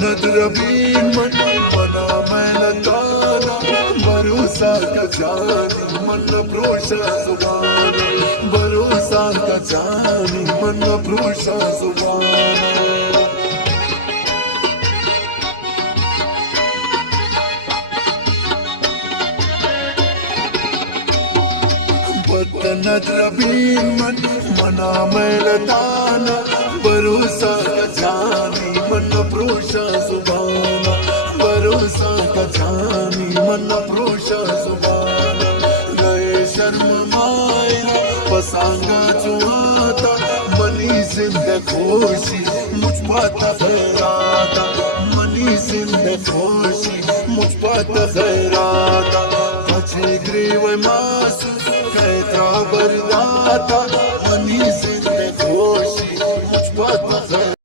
नजर बीन मन मना मैलताना भरोसा का जानी मन प्रोशा सुबाना भरोसा का जानी मन प्रोशा सुबाना नजर बीन मन मना मैलताना भरोसा का जानी मन प्रोशा सुबाना भरोसा का जानी मन प्रोशा सुबाना गए शर्म मायरा पसांगा चुआता मनी जिंद खोशी मुझ पाता खैराता मनी जिंद खोशी मुझ पाता खैराता पछे ग्रीव मास कैत्रा बरदाता मनी